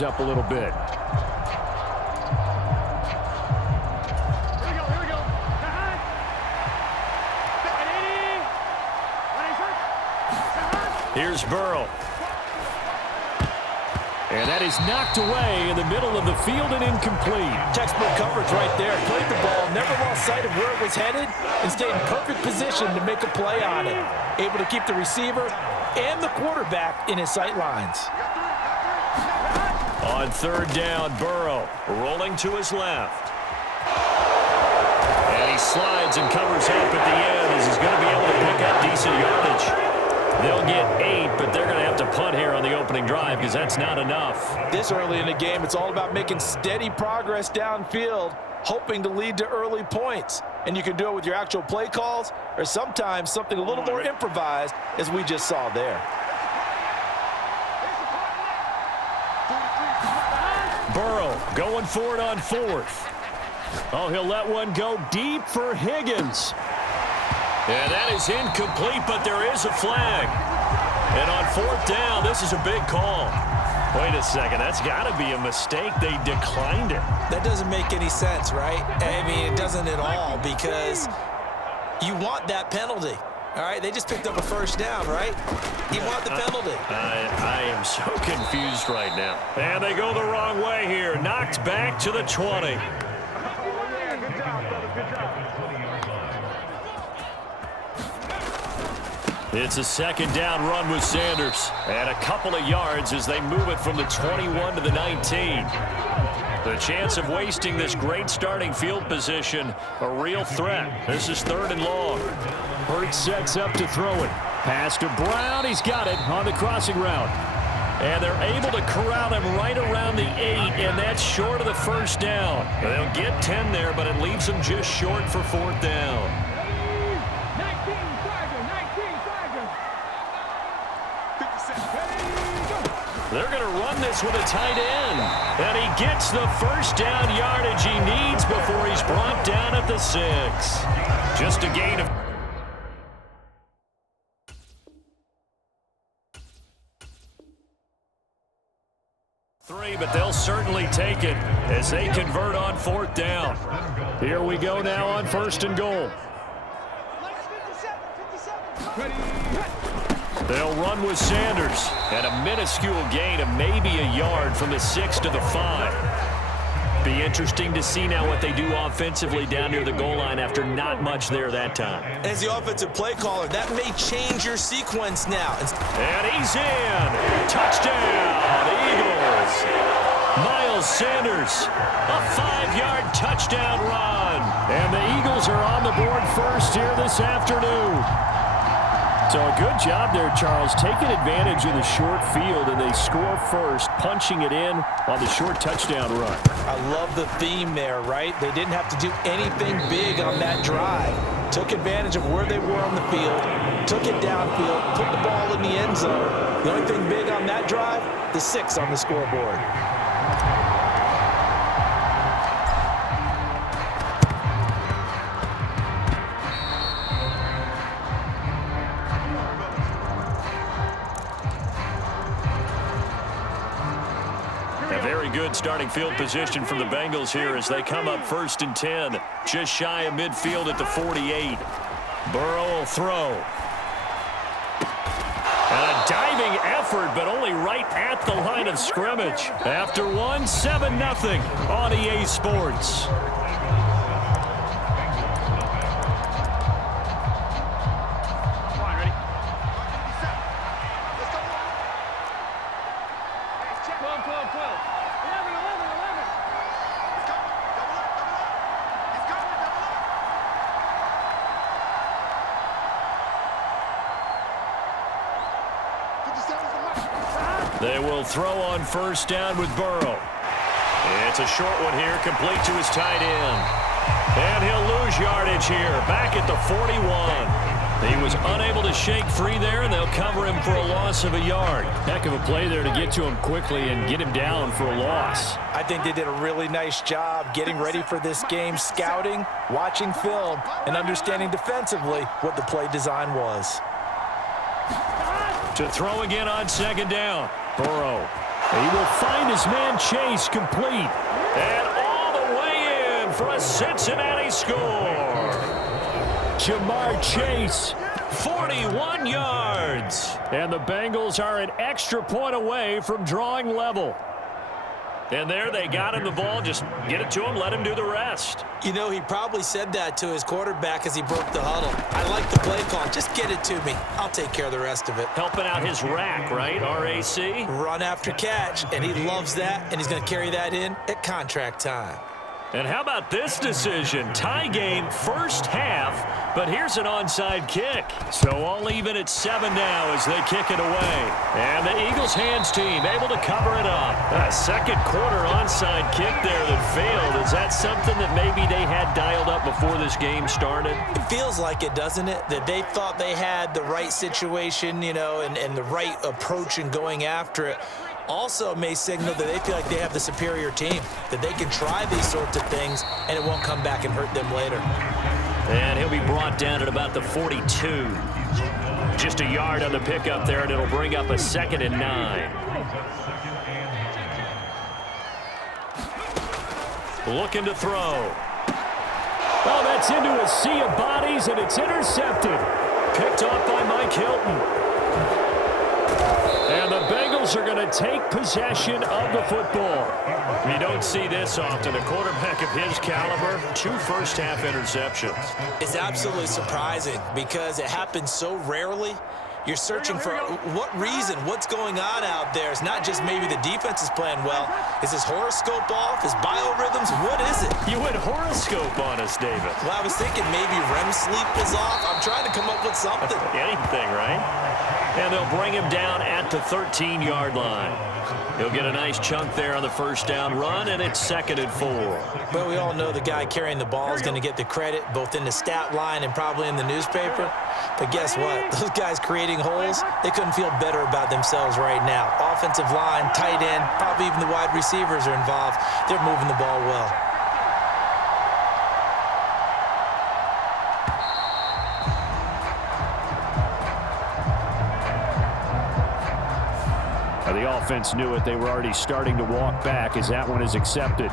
this up a little bit. Here's Burrow. And that is knocked away in the middle of the field and incomplete. Textbook coverage right there. Played the ball, never lost sight of where it was headed, and stayed in perfect position to make a play on it. Able to keep the receiver and the quarterback in his sight lines. On third down, Burrow rolling to his left. And he slides and covers up at the end as he's going to be able to pick up decent yardage. They'll get 8, but they're going to have to punt here on the opening drive because that's not enough. This early in the game, it's all about making steady progress downfield, hoping to lead to early points. And you can do it with your actual play calls or sometimes something a little more improvised, as we just saw there. Burrow going for it on fourth. Oh, he'll let one go deep for Higgins. And that is incomplete, but there is a flag. And on fourth down, this is a big call. Wait a second, that's got to be a mistake. They declined it. That doesn't make any sense, right? I mean, it doesn't at all, because you want that penalty. All right, they just picked up a first down, right? You want the penalty. I am so confused right now. And they go the wrong way here. Knocked back to the 20. It's a second down run with Sanders. And a couple of yards as they move it from the 21 to the 19. The chance of wasting this great starting field position, a real threat. This is third and long. Hurts sets up to throw it. Pass to Brown. He's got it on the crossing route. And they're able to corral him right around the 8, and that's short of the first down. They'll get 10 there, but it leaves them just short for fourth down. They're going to run this with a tight end. And he gets the first down yardage he needs before he's brought down at the 6. Just a gain of 3, but they'll certainly take it as they convert on fourth down. Here we go now on first and goal. They'll run with Sanders at a minuscule gain of maybe a yard from the 6 to the 5. Be interesting to see now what they do offensively down near the goal line after not much there that time. As the offensive play caller, that may change your sequence now. And he's in. Touchdown, Eagles. Miles Sanders, a 5-yard touchdown run. And the Eagles are on the board first here this afternoon. So a good job there, Charles, taking advantage of the short field, and they score first, punching it in on the short touchdown run. I love the theme there, right? They didn't have to do anything big on that drive. Took advantage of where they were on the field, took it downfield, put the ball in the end zone. The only thing big on that drive, the 6 on the scoreboard. Good starting field position from the Bengals here as they come up first and 10, just shy of midfield at the 48. Burrow will throw. And a diving effort, but only right at the line of scrimmage. After one, 7-0 on EA Sports. They will throw on first down with Burrow. It's a short one here, complete to his tight end. And he'll lose yardage here, back at the 41. He was unable to shake free there, and they'll cover him for a loss of a yard. Heck of a play there to get to him quickly and get him down for a loss. I think they did a really nice job getting ready for this game, scouting, watching film, and understanding defensively what the play design was. To throw again on second down. Burrow He will find his man Chase complete. And all the way in for a Cincinnati score. Jamar Chase, 41 yards. And the Bengals are an extra point away from drawing level. And there they got him the ball. Just get it to him, let him do the rest. You know, he probably said that to his quarterback as he broke the huddle. I like the play call. Just get it to me. I'll take care of the rest of it. Helping out his rack, right? RAC? Run after catch, and he loves that, and he's going to carry that in at contract time. And how about this decision? Tie game first half, but here's an onside kick. So all even at 7 now as they kick it away. And the Eagles hands team able to cover it up. A second quarter onside kick there that failed. Is that something that maybe they had dialed up before this game started? It feels like it, doesn't it? That they thought they had the right situation, you know, and the right approach in going after it. Also may signal that they feel like they have the superior team, that they can try these sorts of things and it won't come back and hurt them later. And he'll be brought down at about the 42. Just a yard on the pickup there, and it'll bring up a 2nd and 9. Looking to throw. Oh, that's into a sea of bodies, and it's intercepted. Picked off by Mike Hilton. And the Bengals are going to take possession of the football. You don't see this often. A quarterback of his caliber, 2 first-half interceptions. It's absolutely surprising because it happens so rarely. You're searching for what reason, what's going on out there. It's not just maybe the defense is playing well. Is his horoscope off? His biorhythms? What is it? You went horoscope on us, David. Well, I was thinking maybe REM sleep was off. I'm trying to come up with something. Anything, right? And they'll bring him down at the 13-yard line. He'll get a nice chunk there on the first down run, and it's 2nd and 4. But we all know the guy carrying the ball is going to get the credit, both in the stat line and probably in the newspaper. But guess what? Those guys creating holes, they couldn't feel better about themselves right now. Offensive line, tight end, probably even the wide receivers are involved. They're moving the ball well. The offense knew it. They were already starting to walk back as that one is accepted.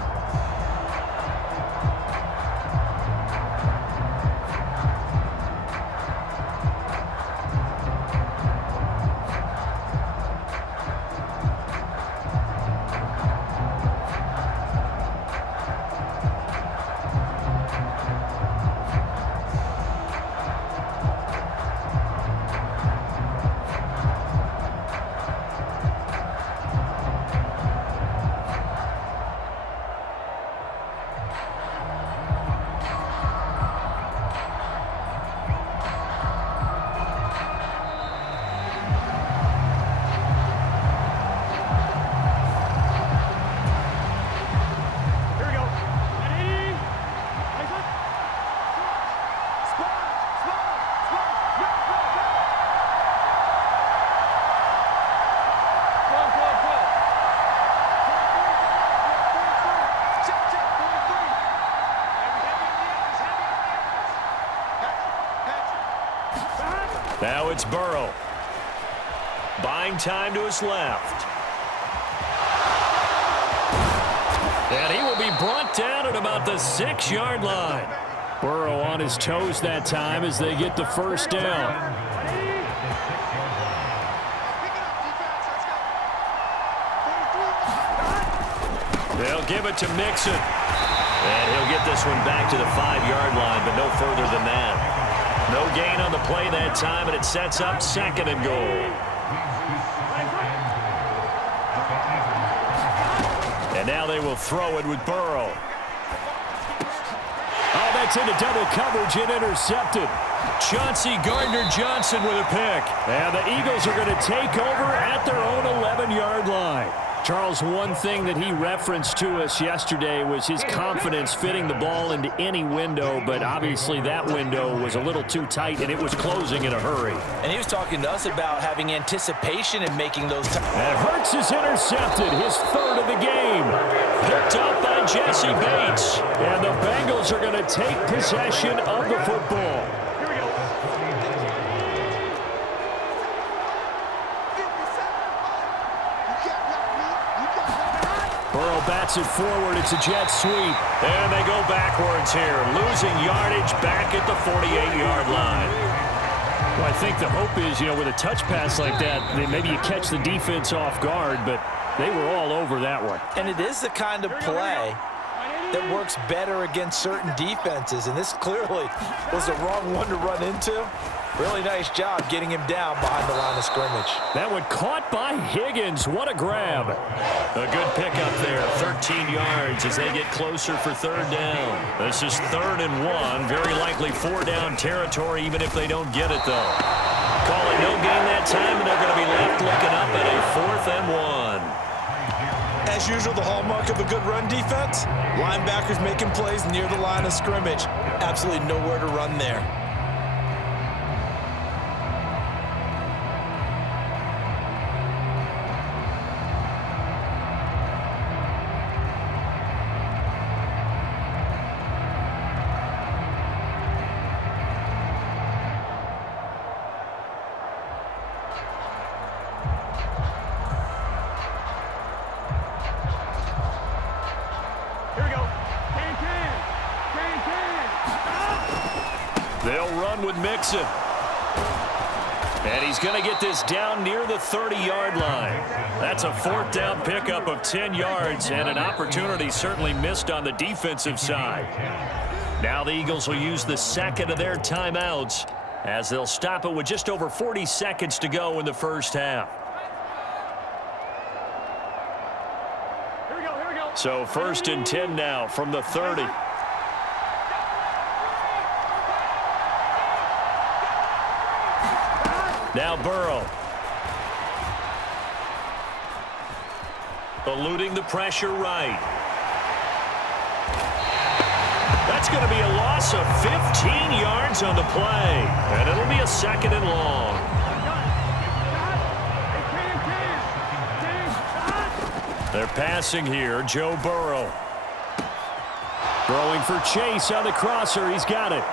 Now it's Burrow. Buying time to his left. And he will be brought down at about the 6-yard line. Burrow on his toes that time as they get the first down. They'll give it to Mixon. And he'll get this one back to the 5-yard line, but no further than that. No gain on the play that time, and it sets up 2nd and goal. And now they will throw it with Burrow. Oh, that's into double coverage and intercepted. Chauncey Gardner-Johnson with a pick. And the Eagles are going to take over at their own 11-yard line. Charles, one thing that he referenced to us yesterday was his confidence fitting the ball into any window, but obviously that window was a little too tight, and it was closing in a hurry. And he was talking to us about having anticipation in making those. And Hurts is intercepted, his 3rd of the game. Picked up by Jesse Bates. And the Bengals are going to take possession of the football. Burrow bats it forward. It's a jet sweep. And they go backwards here, losing yardage back at the 48-yard line. Well, I think the hope is, with a touch pass like that, maybe you catch the defense off guard, but they were all over that one. And it is the kind of play that works better against certain defenses, and this clearly was the wrong one to run into. Really nice job getting him down behind the line of scrimmage. That one caught by Higgins. What a grab. A good pickup there, 13 yards as they get closer for third down. This is 3rd and 1, very likely 4-down territory even if they don't get it, though. Calling no gain that time, and they're going to be left looking up at a 4th and 1. As usual, the hallmark of a good run defense, linebackers making plays near the line of scrimmage. Absolutely nowhere to run there. They'll run with Mixon. And he's going to get this down near the 30-yard line. That's a 4th down pickup of 10 yards and an opportunity certainly missed on the defensive side. Now the Eagles will use the second of their timeouts as they'll stop it with just over 40 seconds to go in the first half. So 1st and 10 now from the 30. Now Burrow. Eluding the pressure right. That's going to be a loss of 15 yards on the play. And it'll be a 2nd and long. They're passing here. Joe Burrow. Throwing for Chase on the crosser. He's got it.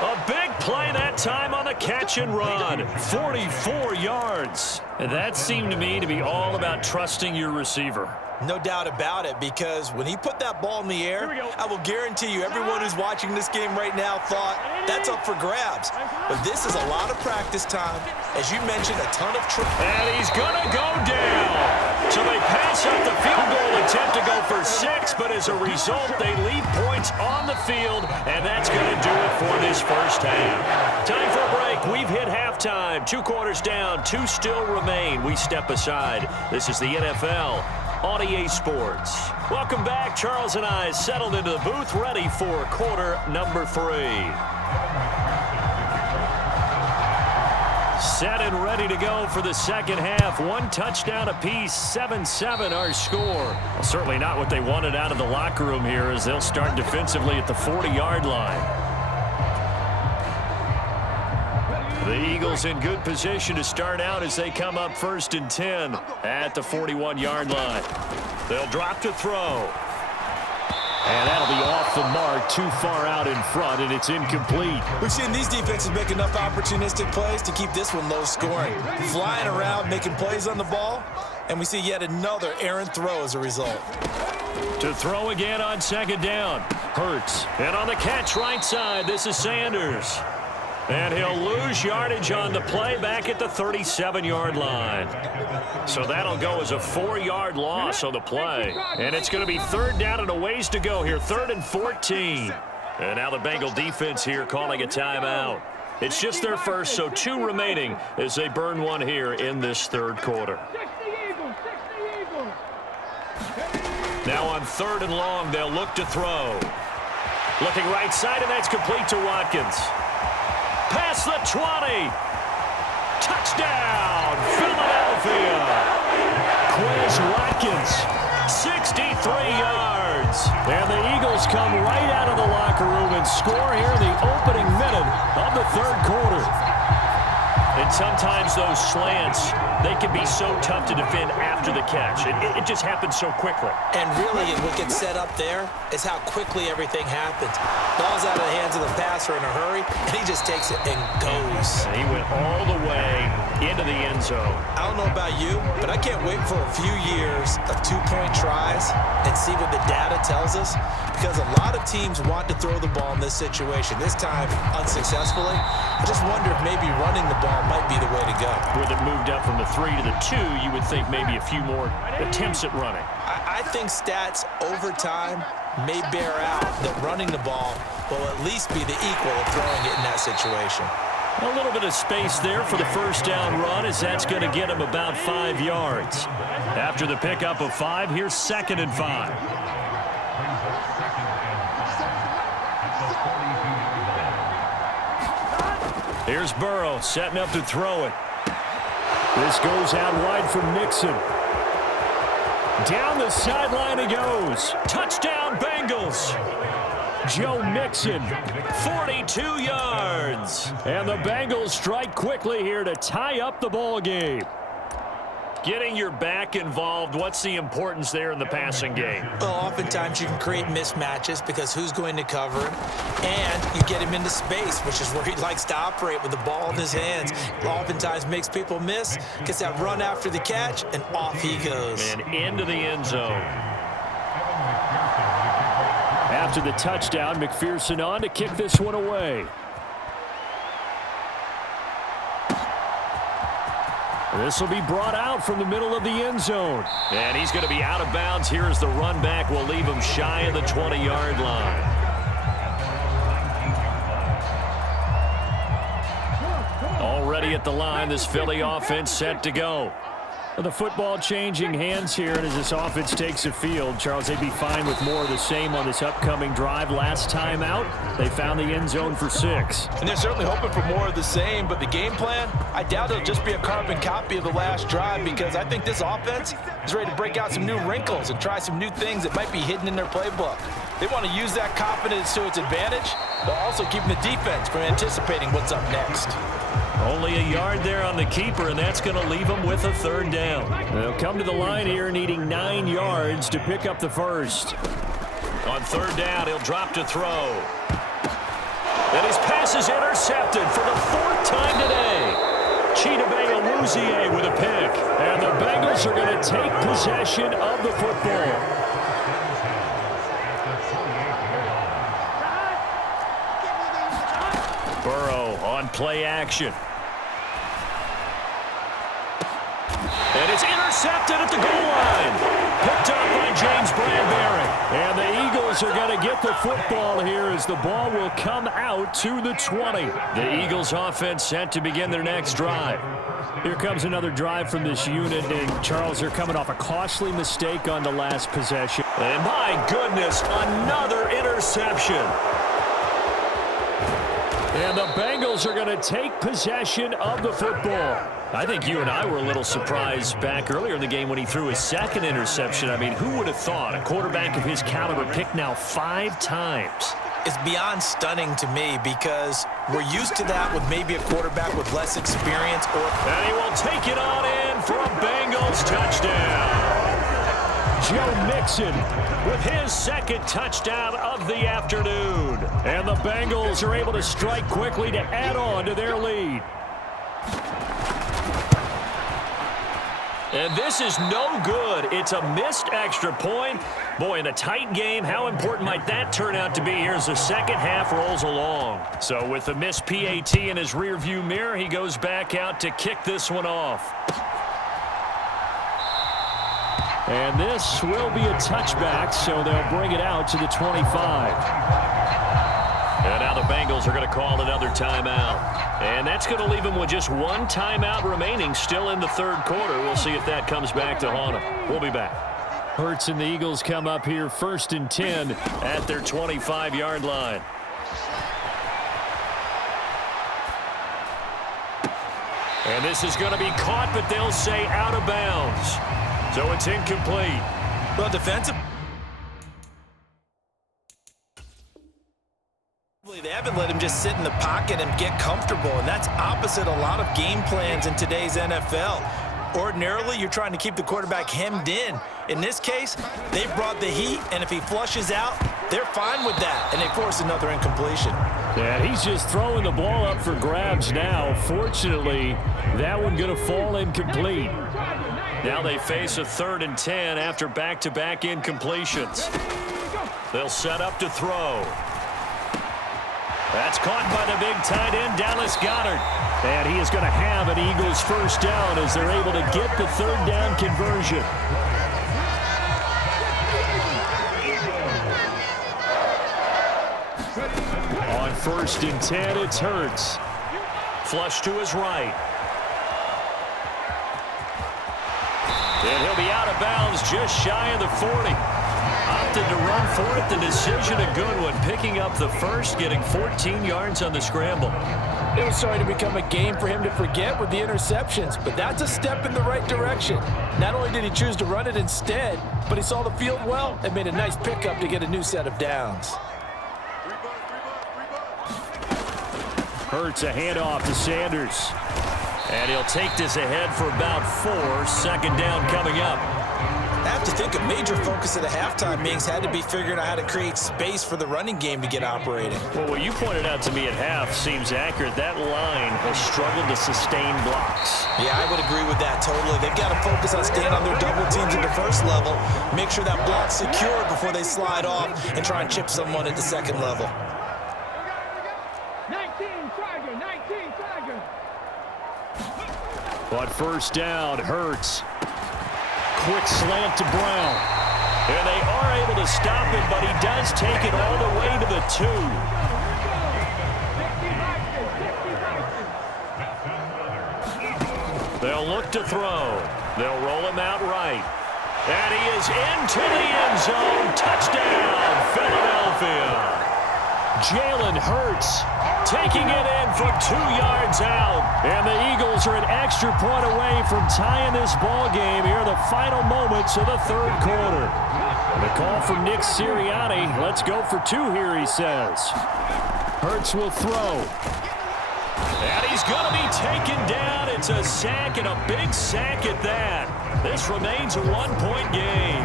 A big play that time on the catch and run. 44 yards. And that seemed to me to be all about trusting your receiver. No doubt about it, because when he put that ball in the air, I will guarantee you everyone who's watching this game right now thought that's up for grabs. But this is a lot of practice time. As you mentioned, a ton of and he's going to go down. So they pass up the field goal attempt to go for 6, but as a result, they leave points on the field, and that's going to do it for this first half. Time for a break. We've hit halftime. 2 quarters down, 2 still remain. We step aside. This is the NFL on EA Sports. Welcome back. Charles and I settled into the booth, ready for quarter number 3. Set and ready to go for the second half. 1 touchdown apiece, 7-7 our score. Well, certainly not what they wanted out of the locker room here as they'll start defensively at the 40-yard line. The Eagles in good position to start out as they come up 1st and 10 at the 41-yard line. They'll drop to throw. And that'll be off the mark, too far out in front, and it's incomplete. We've seen these defenses make enough opportunistic plays to keep this one low scoring. Flying around, making plays on the ball, and we see yet another errant throw as a result. To throw again on 2nd down. Hurts. And on the catch right side, this is Sanders. And he'll lose yardage on the play back at the 37-yard line. So that'll go as a 4-yard loss on the play. And it's going to be 3rd down and a ways to go here, 3rd and 14. And now the Bengal defense here calling a timeout. It's just their first, so 2 remaining as they burn 1 here in this 3rd quarter. Now on 3rd and long, they'll look to throw. Looking right side, and that's complete to Watkins. Past the 20. Touchdown, Philadelphia. Quez Watkins, 63 yards. And the Eagles come right out of the locker room and score here in the opening minute of the 3rd quarter. And sometimes those slants, they can be so tough to defend after the catch. It just happens so quickly. And really, what gets set up there is how quickly everything happens. Ball's out of the hands of the passer in a hurry, and he just takes it and goes. And he went all the way into the end zone. I don't know about you, but I can't wait for a few years of two-point tries and see what the data tells us, because a lot of teams want to throw the ball in this situation. This time, unsuccessfully. I just wonder if maybe running the ball might be the way to go. With it moved up from the 3 to the 2, you would think maybe a few more attempts at running. I think stats over time may bear out that running the ball will at least be the equal of throwing it in that situation. A little bit of space there for the first down run, as that's going to get him about 5 yards. After the pickup of 5, here's 2nd and 5. Here's Burrow setting up to throw it. This goes out wide for Mixon. Down the sideline he goes. Touchdown, Bengals. Joe Mixon, 42 yards. And the Bengals strike quickly here to tie up the ball game. Getting your back involved, what's the importance there in the passing game? Well, oftentimes you can create mismatches because who's going to cover him, and you get him into space, which is where he likes to operate with the ball in his hands. Oftentimes makes people miss, gets that run after the catch, and off he goes. And into the end zone. After the touchdown, McPherson on to kick this one away. This will be brought out from the middle of the end zone. And he's going to be out of bounds here as the run back will leave him shy of the 20-yard line. Already at the line, this Philly offense set to go. The football changing hands here, and as this offense takes the field, Charles, they'd be fine with more of the same on this upcoming drive. Last time out, they found the end zone for 6. And they're certainly hoping for more of the same, but the game plan, I doubt it'll just be a carbon copy of the last drive, because I think this offense is ready to break out some new wrinkles and try some new things that might be hidden in their playbook. They want to use that confidence to its advantage, while also keeping the defense from anticipating what's up next. Only a yard there on the keeper, and that's going to leave them with a 3rd down. They'll come to the line here needing 9 yards to pick up the first. On 3rd down, he'll drop to throw. And his pass is intercepted for the 4th time today. Chidobe Awuzie with a pick. And the Bengals are going to take possession of the football. Burrow on play action. And it's intercepted at the goal line. Picked up by James Bradbury. And the Eagles are going to get the football here as the ball will come out to the 20. The Eagles offense set to begin their next drive. Here comes another drive from this unit, and Charles, they're coming off a costly mistake on the last possession. And my goodness, another interception. And the Bengals are going to take possession of the football. I think you and I were a little surprised back earlier in the game when he threw his 2nd interception. I mean, who would have thought a quarterback of his caliber picked now 5 times? It's beyond stunning to me, because we're used to that with maybe a quarterback with less experience. And he will take it on in for a Bengals touchdown. Joe Mixon with his 2nd touchdown of the afternoon. And the Bengals are able to strike quickly to add on to their lead. And this is no good. It's a missed extra point. Boy, in a tight game, how important might that turn out to be here as the second half rolls along? So with the missed PAT in his rearview mirror, he goes back out to kick this one off. And this will be a touchback, so they'll bring it out to the 25. And now the Bengals are going to call another timeout. And that's going to leave them with just 1 timeout remaining still in the 3rd quarter. We'll see if that comes back to haunt them. We'll be back. Hurts and the Eagles come up here 1st and 10 at their 25-yard line. And this is going to be caught, but they'll say out of bounds. So it's incomplete. Well, defensive. They haven't let him just sit in the pocket and get comfortable, and that's opposite a lot of game plans in today's NFL. Ordinarily, you're trying to keep the quarterback hemmed in. In this case, they brought the heat, and if he flushes out, they're fine with that, and they force another incompletion. And he's just throwing the ball up for grabs now. Fortunately, that one going to fall incomplete. Now they face a 3rd and 10 after back-to-back incompletions. They'll set up to throw. That's caught by the big tight end, Dallas Goedert. And he is going to have an Eagles first down as they're able to get the 3rd down conversion. On 1st and 10, it's Hurts. Flush to his right. And he'll be out of bounds just shy of the 40. Opted to run for it. The decision a good one. Picking up the first, getting 14 yards on the scramble. It was starting to become a game for him to forget with the interceptions, but that's a step in the right direction. Not only did he choose to run it instead, but he saw the field well and made a nice pickup to get a new set of downs. Hurts a handoff to Sanders. And he'll take this ahead for about 4. 2nd down coming up. I have to think a major focus of the halftime meetings had to be figuring out how to create space for the running game to get operating. Well, what you pointed out to me at half seems accurate. That line has struggled to sustain blocks. Yeah, I would agree with that totally. They've got to focus on staying on their double teams at the first level, make sure that block's secure before they slide off and try and chip someone at the second level. 19 Tiger. But 1st down, Hurts. Quick slant to Brown. And they are able to stop it, but he does take it all the way to the 2. They'll look to throw. They'll roll him out right. And he is into the end zone. Touchdown, Philadelphia. Jalen Hurts taking it in from 2 yards out. And the Eagles are an extra point away from tying this ball game here in the final moments of the 3rd quarter. And a call from Nick Sirianni. Let's go for 2 here, he says. Hurts will throw. And he's going to be taken down. It's a sack, and a big sack at that. This remains a 1-point game.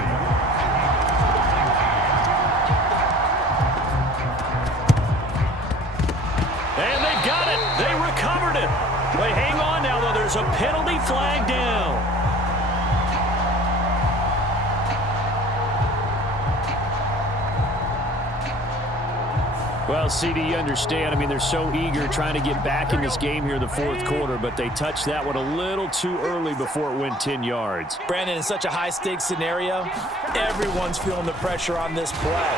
And they've got it. They recovered it. But hang on now, though. There's a penalty flag down. Well, CD, you understand. I mean, they're so eager trying to get back in this game here in the 4th quarter, but they touched that one a little too early before it went 10 yards. Brandon, in such a high-stakes scenario, everyone's feeling the pressure on this play.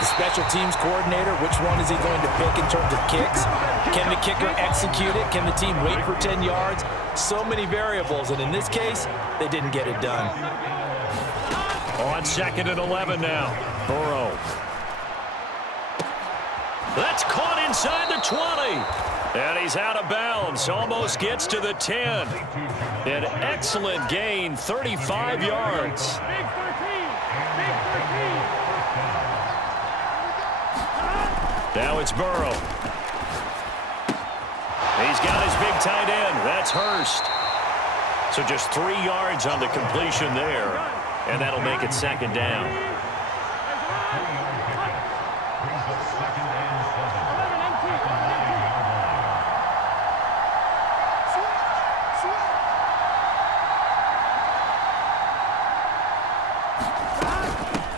The special teams coordinator, which one is he going to pick in terms of kicks? Can the kicker execute it? Can the team wait for 10 yards? So many variables, and in this case, they didn't get it done. On 2nd and 11 now. Burrow. That's caught inside the 20. And he's out of bounds. Almost gets to the 10. An excellent gain, 35 yards. Now it's Burrow. He's got his big tight end. That's Hurst. So just 3 yards on the completion there. And that'll make it 2nd down.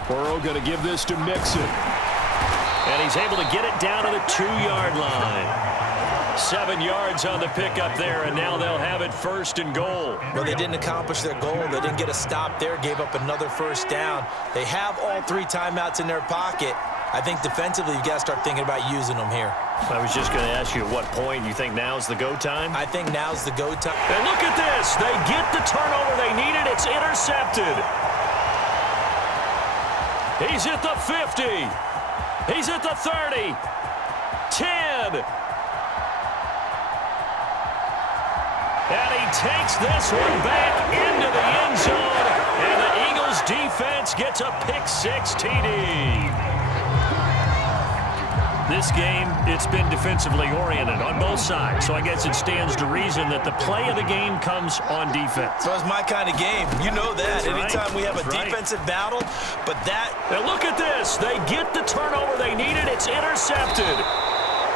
Burrow going to give this to Mixon. And he's able to get it down to the 2-yard line. 7 yards on the pickup there, and now they'll have it 1st and goal. Well, they didn't accomplish their goal. They didn't get a stop there, gave up another 1st down. They have all 3 timeouts in their pocket. I think defensively, you've got to start thinking about using them here. I was just going to ask you at what point you think now's the go time? I think now's the go time. And look at this. They get the turnover they needed. It's intercepted. He's at the 50. He's at the 30. 10. And he takes this one back into the end zone. And the Eagles defense gets a pick-6 TD. This game, it's been defensively oriented on both sides. So I guess it stands to reason that the play of the game comes on defense. So it's my kind of game. You know that. Anytime we have a defensive battle, but that... Now look at this. They get the turnover they needed. It's intercepted.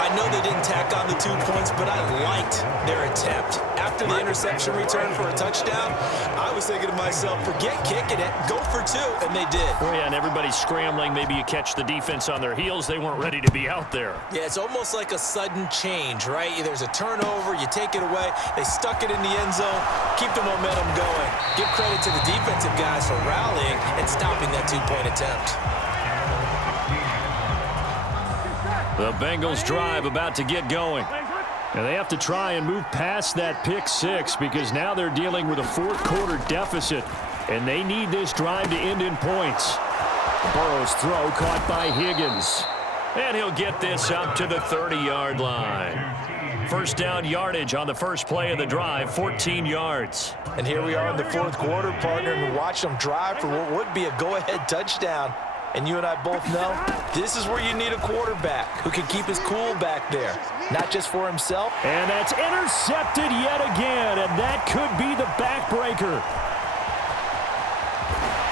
I know they didn't tack on the 2 points, but I liked their attempt. After the interception return for a touchdown, I was thinking to myself, forget kicking it, go for 2, and they did. Oh, yeah, and everybody's scrambling. Maybe you catch the defense on their heels. They weren't ready to be out there. Yeah, it's almost like a sudden change, right? There's a turnover, you take it away, they stuck it in the end zone, keep the momentum going. Give credit to the defensive guys for rallying and stopping that 2-point attempt. The Bengals drive about to get going. And they have to try and move past that pick 6 because now they're dealing with a fourth-quarter deficit, and they need this drive to end in points. Burrow's throw caught by Higgins. And he'll get this up to the 30-yard line. First down yardage on the first play of the drive, 14 yards. And here we are in the fourth quarter, partner, and watch them drive for what would be a go-ahead touchdown. And you and I both know this is where you need a quarterback who can keep his cool back there, not just for himself. And that's intercepted yet again, and that could be the backbreaker.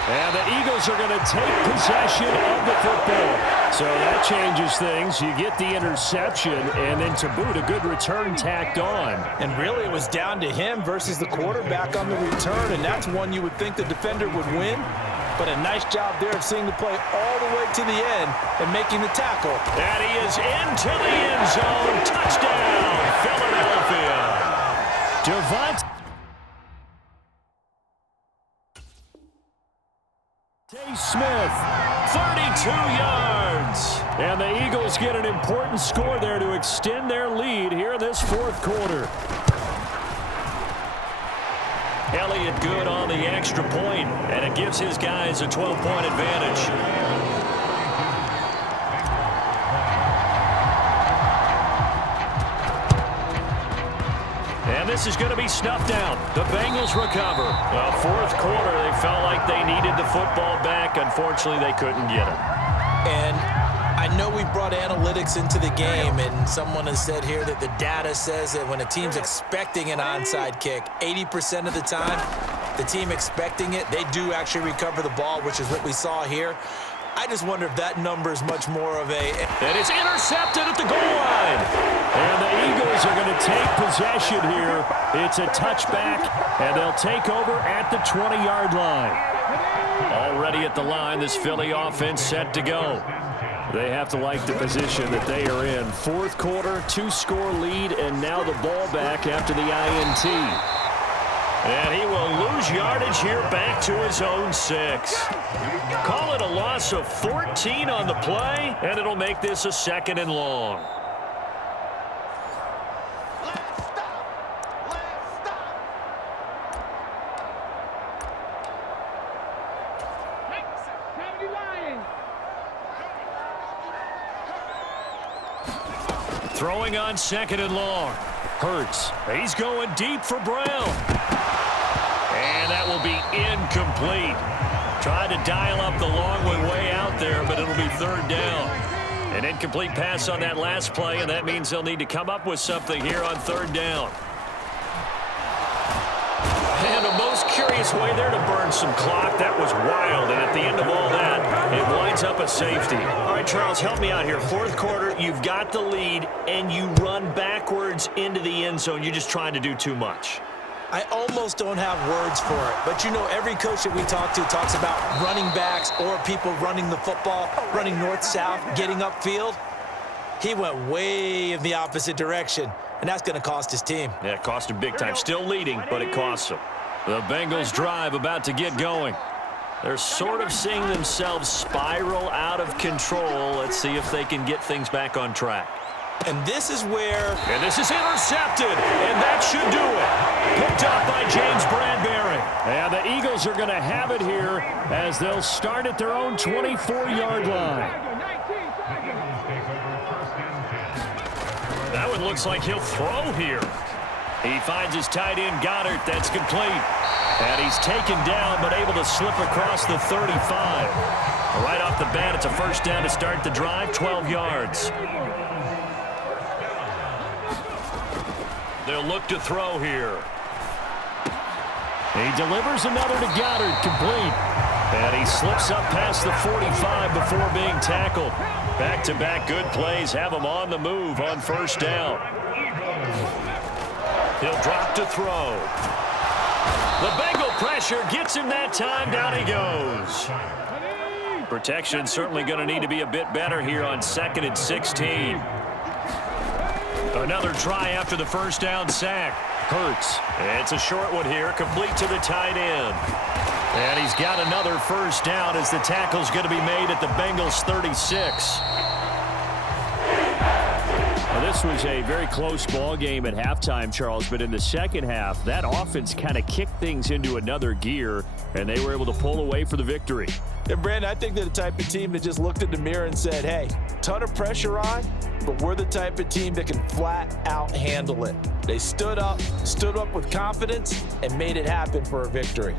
And the Eagles are going to take possession of the football. So that changes things. You get the interception, and then to boot, a good return tacked on. And really, it was down to him versus the quarterback on the return, and that's one you would think the defender would win. But a nice job there of seeing the play all the way to the end and making the tackle. And he is into the end zone. Touchdown, Philadelphia. Devontae Smith, 32 yards. And the Eagles get an important score there to extend their lead here in this fourth quarter. Elliott good on the extra point, and it gives his guys a 12-point advantage. And this is going to be snuffed out. The Bengals recover. Well, fourth quarter, they felt like they needed the football back. Unfortunately, they couldn't get it. And I know we brought analytics into the game, and someone has said here that the data says that when a team's expecting an onside kick, 80% of the time, the team expecting it, they do actually recover the ball, which is what we saw here. I just wonder if that number is much more of a... And it's intercepted at the goal line. And the Eagles are going to take possession here. It's a touchback, and they'll take over at the 20-yard line. Already at the line, this Philly offense set to go. They have to like the position that they are in. Fourth quarter, 2-score lead, and now the ball back after the INT. And he will lose yardage here back to his own 6. Call it a loss of 14 on the play, and it'll make this a 2nd and long. Throwing on 2nd and long. Hurts. He's going deep for Brown. And that will be incomplete. Tried to dial up the long one way out there, but it'll be 3rd down. An incomplete pass on that last play, and that means they'll need to come up with something here on 3rd down. And a most curious way there to burn some clock. That was wild, and at the end of all that, it winds up a safety. All right, Charles, help me out here. Fourth quarter, you've got the lead, and you run backwards into the end zone. You're just trying to do too much. I almost don't have words for it, but you know every coach that we talk to talks about running backs or people running the football, running north-south, getting upfield. He went way in the opposite direction, and that's going to cost his team. Yeah, it cost him big time. Still leading, but it costs him. The Bengals drive about to get going. They're sort of seeing themselves spiral out of control. Let's see if they can get things back on track. And this is where... And this is intercepted, and that should do it. Picked up by James Bradbury. And the Eagles are going to have it here as they'll start at their own 24-yard line. That one looks like he'll throw here. He finds his tight end, Goddard. That's complete. And he's taken down, but able to slip across the 35. Right off the bat, it's a first down to start the drive, 12 yards. They'll look to throw here. He delivers another to Goddard, complete. And he slips up past the 45 before being tackled. Back-to-back good plays have him on the move on first down. He'll drop to throw. The Bengal pressure gets him that time. Down he goes. Protection certainly going to need to be a bit better here on 2nd and 16. Another try after the first down sack. Hurts. It's a short one here, complete to the tight end. And he's got another first down as the tackle's going to be made at the Bengals 36. Well, this was a very close ball game at halftime, Charles, but in the second half, that offense kind of kicked things into another gear, and they were able to pull away for the victory. And, Brandon, I think they're the type of team that just looked in the mirror and said, hey, ton of pressure on, but we're the type of team that can flat out handle it. They stood up with confidence, and made it happen for a victory.